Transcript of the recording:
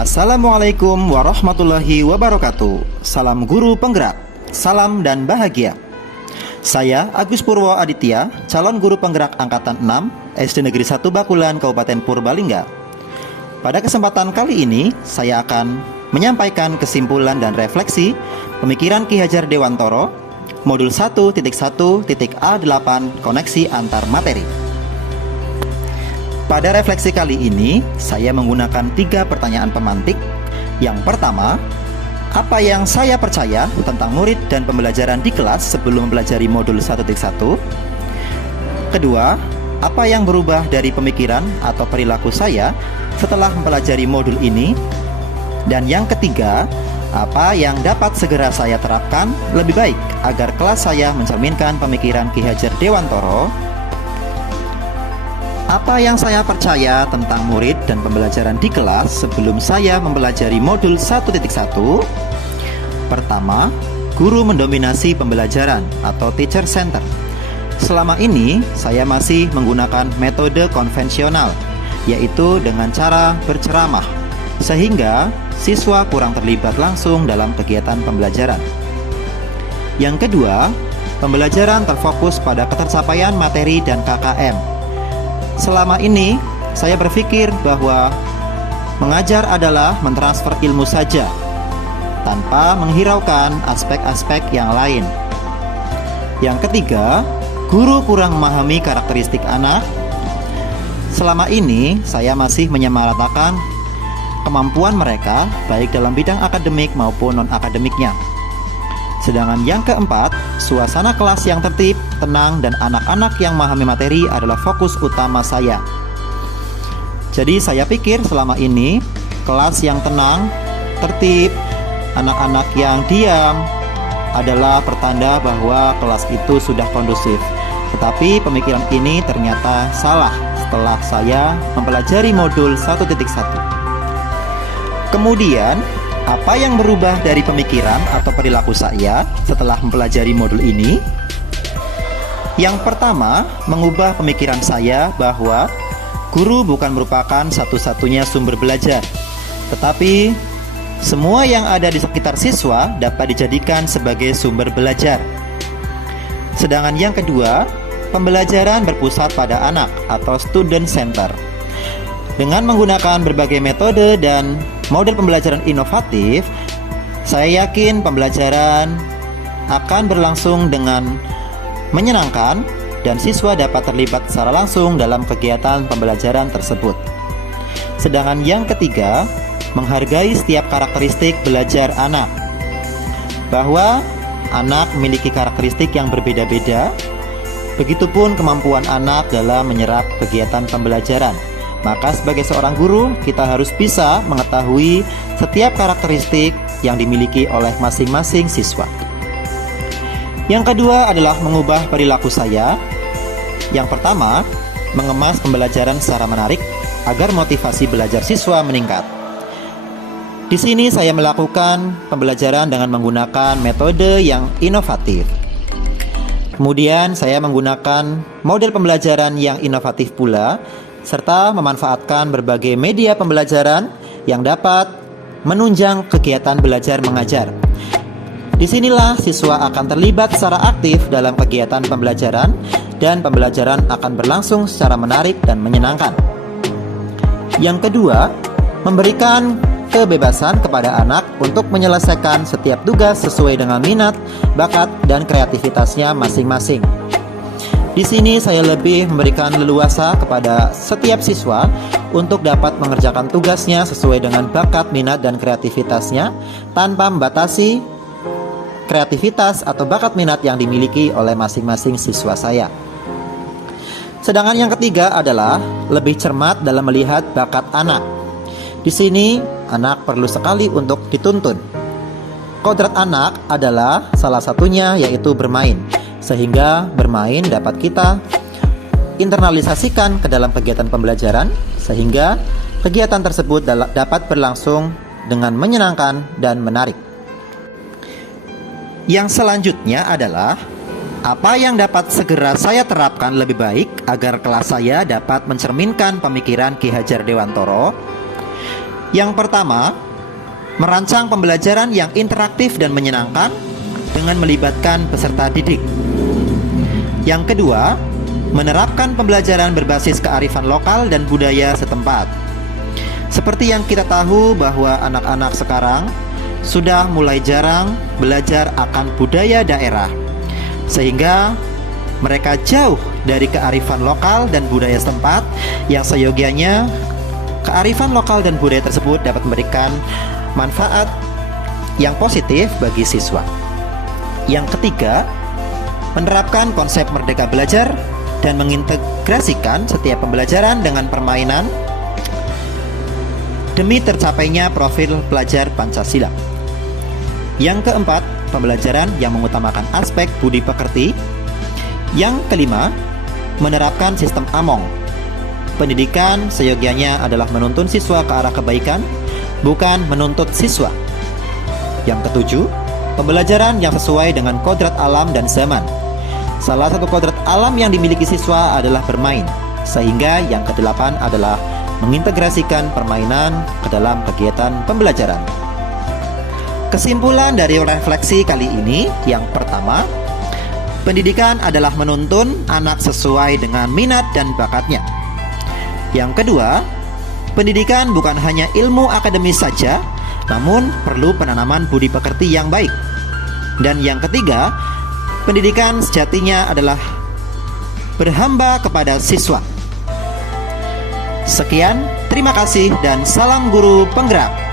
Assalamualaikum warahmatullahi wabarakatuh. Salam guru penggerak, salam dan bahagia. Saya Agus Purwo Aditya, calon guru penggerak angkatan 6 SD Negeri 1 Bakulan, Kabupaten Purbalingga. Pada kesempatan kali ini, saya akan menyampaikan kesimpulan dan refleksi pemikiran Ki Hajar Dewantoro, modul 1.1.A8 koneksi antar materi. Pada refleksi kali ini, saya menggunakan 3 pertanyaan pemantik. Yang pertama, apa yang saya percaya tentang murid dan pembelajaran di kelas sebelum mempelajari modul 1.1? Kedua, apa yang berubah dari pemikiran atau perilaku saya setelah mempelajari modul ini? Dan yang ketiga, apa yang dapat segera saya terapkan lebih baik agar kelas saya mencerminkan pemikiran Ki Hajar Dewantoro? Apa yang saya percaya tentang murid dan pembelajaran di kelas sebelum saya mempelajari modul 1.1? Pertama, guru mendominasi pembelajaran atau teacher center. Selama ini, saya masih menggunakan metode konvensional, yaitu dengan cara berceramah, sehingga siswa kurang terlibat langsung dalam kegiatan pembelajaran. Yang kedua, pembelajaran terfokus pada ketercapaian materi dan KKM. Selama ini, saya berpikir bahwa mengajar adalah mentransfer ilmu saja, tanpa menghiraukan aspek-aspek yang lain. Yang ketiga, guru kurang memahami karakteristik anak. Selama ini, saya masih menyamaratakan kemampuan mereka, baik dalam bidang akademik maupun non-akademiknya. Sedangkan yang keempat, suasana kelas yang tertib, tenang, dan anak-anak yang memahami materi adalah fokus utama saya. Jadi saya pikir selama ini, kelas yang tenang, tertib, anak-anak yang diam adalah pertanda bahwa kelas itu sudah kondusif. Tetapi pemikiran ini ternyata salah setelah saya mempelajari modul 1.1. Kemudian, apa yang berubah dari pemikiran atau perilaku saya setelah mempelajari modul ini? Yang pertama, mengubah pemikiran saya bahwa guru bukan merupakan satu-satunya sumber belajar, tetapi semua yang ada di sekitar siswa dapat dijadikan sebagai sumber belajar. Sedangkan yang kedua, pembelajaran berpusat pada anak atau student center. Dengan menggunakan berbagai metode dan model pembelajaran inovatif, saya yakin pembelajaran akan berlangsung dengan menyenangkan dan siswa dapat terlibat secara langsung dalam kegiatan pembelajaran tersebut. Sedangkan yang ketiga, menghargai setiap karakteristik belajar anak. Bahwa anak memiliki karakteristik yang berbeda-beda, begitupun kemampuan anak dalam menyerap kegiatan pembelajaran. Maka sebagai seorang guru, kita harus bisa mengetahui setiap karakteristik yang dimiliki oleh masing-masing siswa. Yang kedua adalah mengubah perilaku saya. Yang pertama, mengemas pembelajaran secara menarik agar motivasi belajar siswa meningkat. Di sini saya melakukan pembelajaran dengan menggunakan metode yang inovatif. Kemudian saya menggunakan model pembelajaran yang inovatif pula, serta memanfaatkan berbagai media pembelajaran yang dapat menunjang kegiatan belajar mengajar. Disinilah siswa akan terlibat secara aktif dalam kegiatan pembelajaran dan pembelajaran akan berlangsung secara menarik dan menyenangkan. Yang kedua, memberikan kebebasan kepada anak untuk menyelesaikan setiap tugas sesuai dengan minat, bakat, dan kreativitasnya masing-masing. Di sini saya lebih memberikan leluasa kepada setiap siswa untuk dapat mengerjakan tugasnya sesuai dengan bakat, minat, dan kreativitasnya tanpa membatasi kreativitas atau bakat minat yang dimiliki oleh masing-masing siswa saya. Sedangkan yang ketiga adalah lebih cermat dalam melihat bakat anak. Di sini anak perlu sekali untuk dituntun. Kodrat anak adalah salah satunya yaitu bermain. Sehingga bermain dapat kita internalisasikan ke dalam kegiatan pembelajaran, sehingga kegiatan tersebut dapat berlangsung dengan menyenangkan dan menarik. Yang selanjutnya adalah apa yang dapat segera saya terapkan lebih baik agar kelas saya dapat mencerminkan pemikiran Ki Hajar Dewantoro. Yang pertama, merancang pembelajaran yang interaktif dan menyenangkan dengan melibatkan peserta didik. Yang kedua, menerapkan pembelajaran berbasis kearifan lokal dan budaya setempat. Seperti yang kita tahu bahwa anak-anak sekarang sudah mulai jarang belajar akan budaya daerah, sehingga mereka jauh dari kearifan lokal dan budaya setempat yang seyogianya kearifan lokal dan budaya tersebut dapat memberikan manfaat yang positif bagi siswa. Yang ketiga, menerapkan konsep merdeka belajar dan mengintegrasikan setiap pembelajaran dengan permainan demi tercapainya profil pelajar Pancasila. Yang keempat, pembelajaran yang mengutamakan aspek budi pekerti. Yang kelima, menerapkan sistem AMONG. Pendidikan seyogianya adalah menuntun siswa ke arah kebaikan, bukan menuntut siswa. Yang ketujuh, pembelajaran yang sesuai dengan kodrat alam dan zaman. Salah satu kodrat alam yang dimiliki siswa adalah bermain, sehingga yang kedelapan adalah mengintegrasikan permainan ke dalam kegiatan pembelajaran. Kesimpulan dari refleksi kali ini, yang pertama, pendidikan adalah menuntun anak sesuai dengan minat dan bakatnya. Yang kedua, pendidikan bukan hanya ilmu akademis saja, namun perlu penanaman budi pekerti yang baik. Dan yang ketiga, pendidikan sejatinya adalah berhamba kepada siswa. Sekian, terima kasih dan salam guru penggerak.